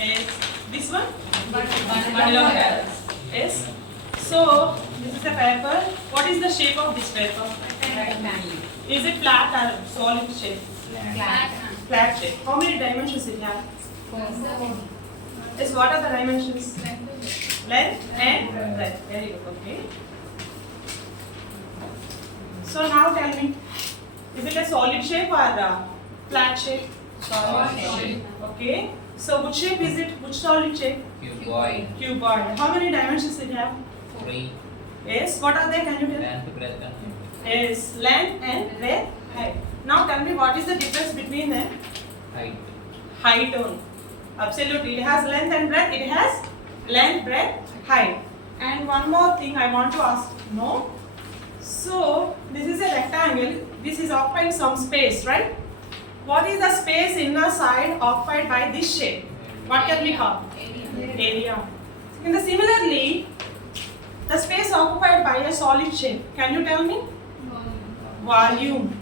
Is this one? Bundle of carrots. Yes. So this is a paper. What is the shape of this paper? Is it flat or solid shape? Flat shape. How many dimensions it has? 4. Yes. What are the dimensions? Length and breadth. Very good. Okay. So now tell me, is it a solid shape or a flat shape? Solid shape. Okay. So which shape is it? Which solid shape? Cuboid. Cuboid. How many dimensions it have? 3. Yes. What are they? Can you tell? Length, breadth, and height. Yes. Length and breadth, height. Now tell me what is the difference between them? Height. Height only. Absolutely. It has length and breadth. It has length, breadth, height. And one more thing I want to ask. No. So this is a rectangle. This is occupying some space, right? What is the space inner side occupied by this shape? What can we call? Area. Similarly, the space occupied by a solid shape. Can you tell me? Volume.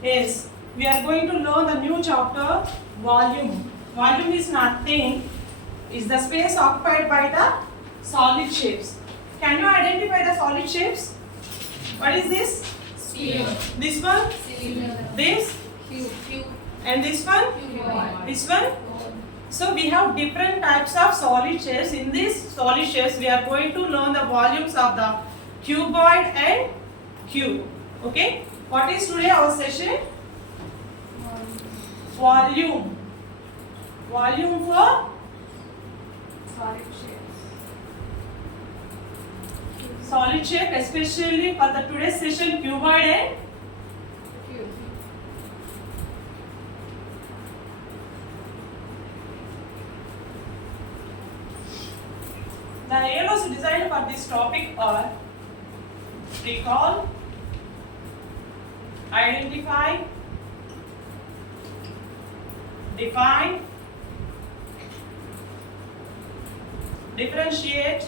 Yes. We are going to learn the new chapter, volume. Volume is nothing. Is the space occupied by the solid shapes. Can you identify the solid shapes? What is this? Sphere. This one? Cylinder. This? Cube. And this one? Cuboid. This one? So we have different types of solid shapes. In these solid shapes, we are going to learn the volumes of the cuboid and cube. Okay? What is today our session? Volume. Volume for Solid shapes. solid shape, especially for the today's session, cuboid and Cube. the areas designed for this topic are recall, identify, define, differentiate,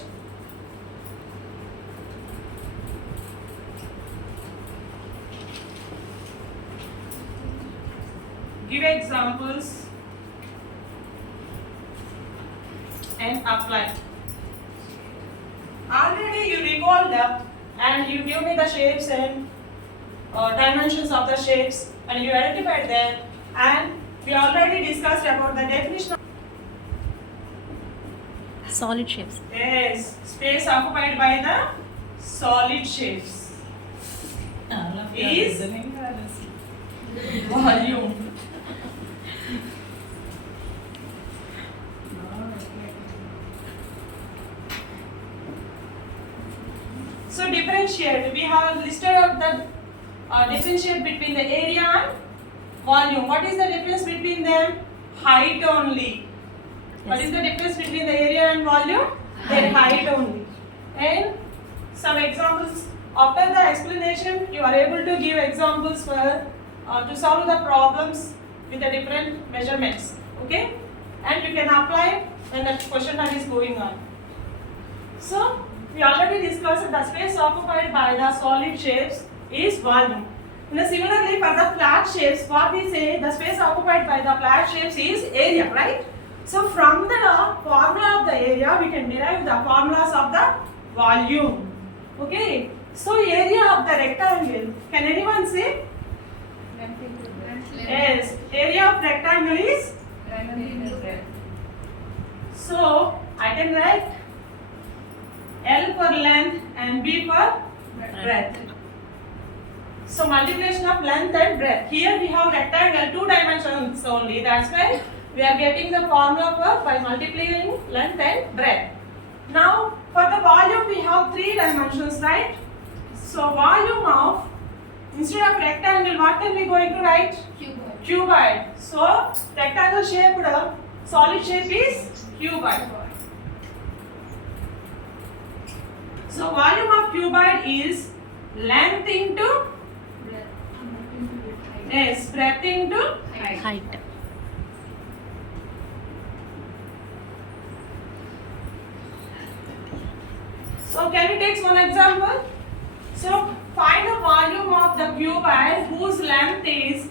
give examples, and apply. Already you recall them and you give me the shapes and dimensions of the shapes and you identified them, and we already discussed about the definition of solid shapes. yes, space occupied by the solid shapes is volume. So differentiate. We have listed out the differentiate between the area and volume. What is the difference between them? Height only. What is the difference between the area and volume? Their height only. And some examples. After the explanation, you are able to give examples for to solve the problems with the different measurements. Okay? And you can apply when the question is going on. So we already discussed the space occupied by the solid shapes is volume. Similarly, for the flat shapes, what we say, the space occupied by the flat shapes is area, right? So from the formula of the area, we can derive the formulas of the volume. Okay. So area of the rectangle, can anyone say? Yes. Area of rectangle is? So I can write L for length and B for breadth. So multiplication of length and breadth. Here we have rectangle 2 dimensions only. That's why we are getting the formula for by multiplying length and breadth. Now for the volume we have 3 dimensions, right? So volume of, instead of rectangle, what can we going to write? Cuboid. Cuboid. So rectangle shaped solid shape is cuboid. So volume of cuboid is length into yes, breadth into Height. So can we take one example? So find the volume of the cuboid whose length is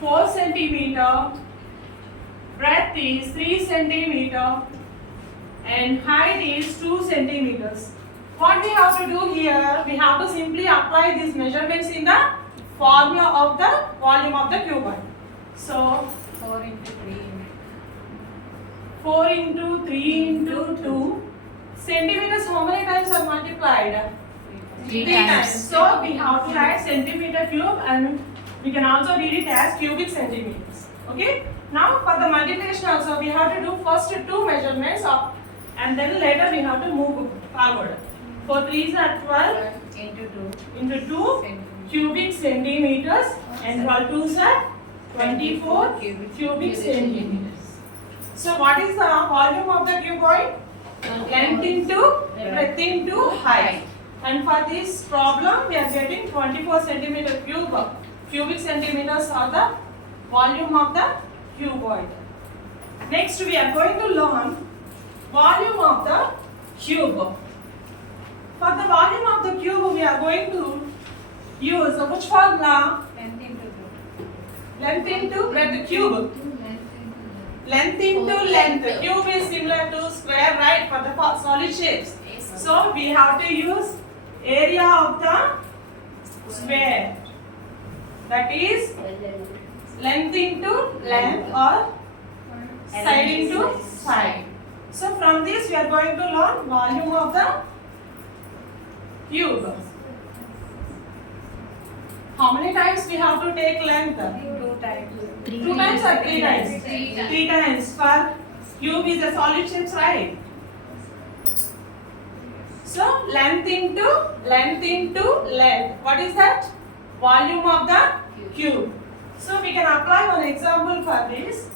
4 centimeter, breadth breadth is 3 centimeter and height is 2 centimeters. What we have to do here, we have to simply apply these measurements in the formula of the volume of the cuboid. So 4 into 3. 4 into 3 into 2 centimeters, how many times are multiplied? 3 times. So we have to write centimeter cube and we can also read it as cubic centimeters. Okay. Now for the multiplication also we have to do first 2 measurements of, and then later we have to move forward. For 3s are 12 into 2 cubic centimeters and for 2s are 24 cubic centimeters. So what is the volume of the cuboid? Length into breadth into height. And for this problem we are getting 24 centimeter cubic centimeters are the volume of the cuboid. Next we are going to learn volume of the cube. For the volume of the cube we are going to use which formula? Length into breadth cube. Length into length. Cube is similar to square, right, for the solid shapes. So we have to use area of the square. That is length into length or side into side. So from this we are going to learn volume of the cube. How many times we have to take length? 2 times. 2 times or 3 times? 3 times. For cube is a solid shape, right? So length into length. What is that? Volume of the cube. So we can apply one example for this.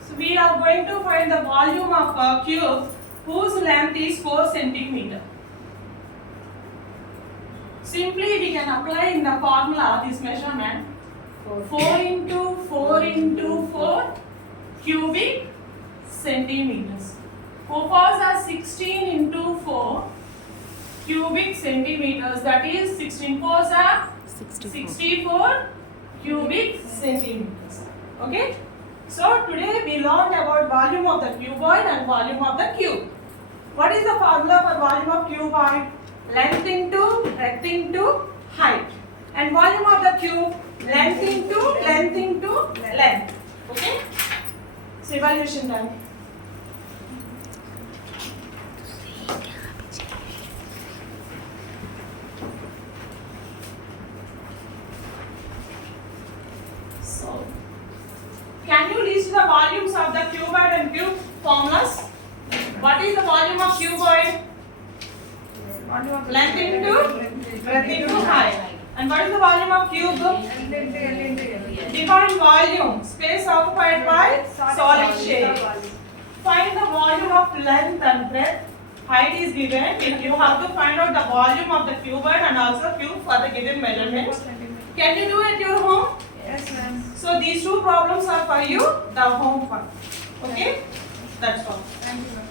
So we are going to find the volume of a cube whose length is 4 centimeter. Simply we can apply in the formula this measurement 4 into 4 into 4 cubic centimeters. 4 fours are 16 into 4 cubic centimeters, that is 16 fours are 64 cubic centimeters. Okay. So today we learned about volume of the cuboid and volume of the cube. What is the formula for volume of cuboid? Length into breadth into height. And volume of the cube, length into length. Okay. So evaluation time. So, can you list the volumes of the cuboid and cube formulas? What is the volume of cuboid? Length into breadth into height. And what is the volume of cube? Define volume. Space occupied by solid shape. Find the volume of length and breadth. Height is given. You have to find out the volume of the cuboid and also cube for the given measurements. Can you do it at your home? Yes, ma'am. So these 2 problems are for you, the home part. Okay? That's all. Thank you, ma'am.